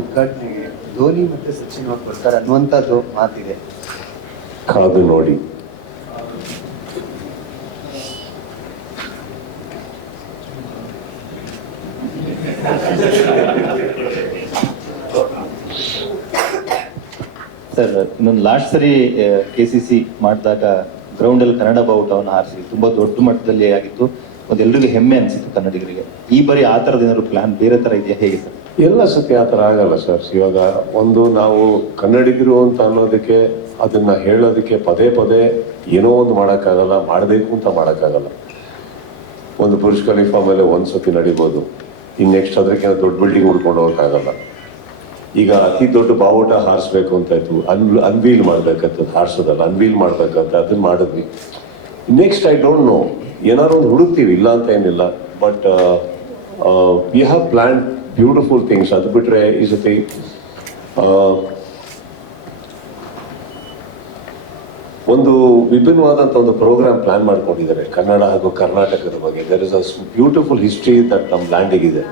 ಉದ್ಘಾಟನೆಗೆ ಧೋನಿ ಮತ್ತೆ ಸಚಿನ್ ಅವ್ರು ಬರ್ತಾರೆ ಅನ್ನುವಂಥದ್ದು ಮಾತಿದೆ. ಕಾದು ನೋಡಿ. ಸರ್, ಇನ್ನೊಂದು ಲಾಸ್ಟ್ ಸರಿ KCC ಮಾಡಿದಾಗ ಗ್ರೌಂಡ್ ಅಲ್ಲಿ ಕನ್ನಡ ಬಾವುಟವನ್ನು ಹಾರಿಸಿ ತುಂಬಾ ದೊಡ್ಡ ಮಟ್ಟದಲ್ಲಿ ಆಗಿತ್ತು. ಎಲ್ರಿಗೂ ಹೆಮ್ಮೆ ಅನಿಸಿತ್ತು ಕನ್ನಡಿಗರಿಗೆ. ಈ ಬಾರಿ ಆ ಥರದ ಏನಾದ್ರು ಪ್ಲಾನ್ ಬೇರೆ ತರ ಇದೆಯಾ, ಹೇಗೆ ಸರ್? ಎಲ್ಲ ಸತಿ ಆ ಥರ ಆಗಲ್ಲ ಸರ್. ಇವಾಗ ಒಂದು ನಾವು ಕನ್ನಡಿಗರು ಅಂತ ಅನ್ನೋದಕ್ಕೆ, ಅದನ್ನ ಹೇಳೋದಕ್ಕೆ ಪದೇ ಪದೇ ಏನೋ ಒಂದು ಮಾಡೋಕ್ಕಾಗಲ್ಲ, ಮಾಡಬೇಕು ಅಂತ ಮಾಡೋಕ್ಕಾಗಲ್ಲ. ಒಂದು ಬುರ್ಜ್ ಖಲೀಫಾ ಮೇಲೆ ಒಂದ್ಸತಿ ನಡಿಬೋದು, ಇನ್ನು ನೆಕ್ಸ್ಟ್ ಅದಕ್ಕೆ ದೊಡ್ಡ ಬಿಲ್ಡಿಂಗ್ ಹುಡ್ಕೊಂಡು ಹೋಗೋಕ್ಕಾಗಲ್ಲ. ಈಗ ಅತಿ ದೊಡ್ಡ ಬಾವುಟ ಹಾರಿಸ್ಬೇಕು ಅಂತ ಇತ್ತು, ಅನ್ವೀಲ್ ಮಾಡ್ಬೇಕಂತ, ಹಾರಿಸೋದಲ್ಲ ಅನ್ವೀಲ್ ಮಾಡ್ಬೇಕಂತ, ಅದನ್ನ ಮಾಡಿದ್ವಿ. ನೆಕ್ಸ್ಟ್ ಐ ಡೋಂಟ್ ನೋ, ಏನಾದ್ರು ಒಂದು ಹುಡುಕ್ತೀವಿ, ಇಲ್ಲ ಅಂತ ಏನಿಲ್ಲ. But we have plan beautiful things. ಅದು ಬಿಟ್ಟರೆ ಈ ಸತಿ ಒಂದು ವಿಭಿನ್ನವಾದಂಥ ಒಂದು ಪ್ರೋಗ್ರಾಮ್ ಪ್ಲಾನ್ ಮಾಡ್ಕೊಂಡಿದ್ದಾರೆ ಕನ್ನಡ ಹಾಗೂ ಕರ್ನಾಟಕದ ಬಗ್ಗೆ. There is a beautiful history that ನಮ್ಮ ಲ್ಯಾಂಡಿಗಿದೆ.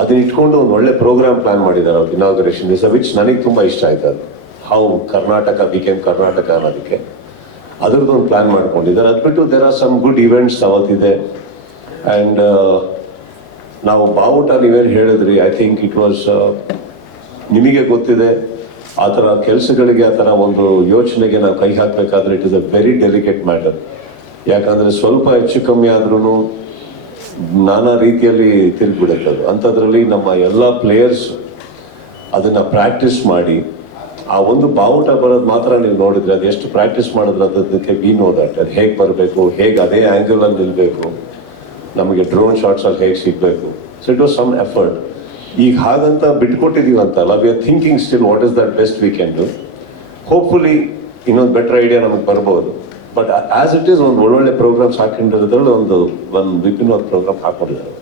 ಅದನ್ನ ಇಟ್ಕೊಂಡು ಒಂದು ಒಳ್ಳೆ ಪ್ರೋಗ್ರಾಮ್ ಪ್ಲಾನ್ ಮಾಡಿದ್ದಾರೆ ಅವ್ರು, ಇನಾಗ್ರೇಷನ್ ದಿವಸ, ವಿಚ್ ನನಗೆ ತುಂಬ ಇಷ್ಟ ಆಯ್ತು. ಅದು ಹೌ ಕರ್ನಾಟಕ ಬಿಕೇಮ್ ಕರ್ನಾಟಕ ಅನ್ನೋದಕ್ಕೆ ಅದ್ರದ್ದು ಒಂದು ಪ್ಲಾನ್ ಮಾಡ್ಕೊಂಡಿದ್ದಾರೆ. ಅದು ಬಿಟ್ಟು there are some good events ಅವತ್ತಿದೆ. ಆ್ಯಂಡ್ ನಾವು ಬಾವುಟ ನೀವೇನು ಹೇಳಿದ್ರಿ, ಐ ಥಿಂಕ್ ಇಟ್ ವಾಸ್, ನಿಮಗೆ ಗೊತ್ತಿದೆ ಆ ಥರ ಕೆಲಸಗಳಿಗೆ, ಆ ಥರ ಒಂದು ಯೋಚನೆಗೆ ನಾವು ಕೈ ಹಾಕಬೇಕಾದ್ರೆ it is a very delicate matter. ಯಾಕಂದರೆ ಸ್ವಲ್ಪ ಹೆಚ್ಚು ಕಮ್ಮಿ ಆದ್ರೂ ನಾನಾ ರೀತಿಯಲ್ಲಿ ತಿರುಗಿಬಿಡುತ್ತೆ ಅದು. ಅಂಥದ್ರಲ್ಲಿ ನಮ್ಮ ಎಲ್ಲ ಪ್ಲೇಯರ್ಸ್ ಅದನ್ನು ಪ್ರಾಕ್ಟೀಸ್ ಮಾಡಿ, ಆ ಒಂದು ಬಾವುಟ ಬರೋದು ಮಾತ್ರ ನೀವು ನೋಡಿದ್ರೆ, ಅದು ಎಷ್ಟು ಪ್ರಾಕ್ಟೀಸ್ ಮಾಡಿದ್ರೆ ಅದಕ್ಕೆ ವಿ ನೋ ದಟ್ ಅದು ಹೇಗೆ ಬರಬೇಕು, ಹೇಗೆ ಅದೇ ಆ್ಯಂಗಲಲ್ಲಿ ನಿಲ್ಲಬೇಕು, ನಮಗೆ ಡ್ರೋನ್ ಶಾಟ್ಸಲ್ಲಿ ಹೇಗೆ ಸಿಗಬೇಕು. So it was some effort. ಈಗ ಹಾಗಂತ ಬಿಟ್ಕೊಟ್ಟಿದ್ದೀವಂತಲ್ಲ, we are thinking still what is that best we can do. Hopefully ಇನ್ನೊಂದು ಬೆಟರ್ ಐಡಿಯಾ ನಮಗೆ ಬರ್ಬೋದು. ಬಟ್ ಆಸ್ ಇಟ್ ಈಸ್ ಒಂದು ಒಳ್ಳೊಳ್ಳೆ ಪ್ರೋಗ್ರಾಮ್ಸ್ ಹಾಕೊಂಡಿರೋದ್ರಲ್ಲಿ ಒಂದು ವಿಭಿನ್ನವಾದ ಪ್ರೋಗ್ರಾಮ್ ಹಾಕೊಂಡಿದ್ದಾರೆ.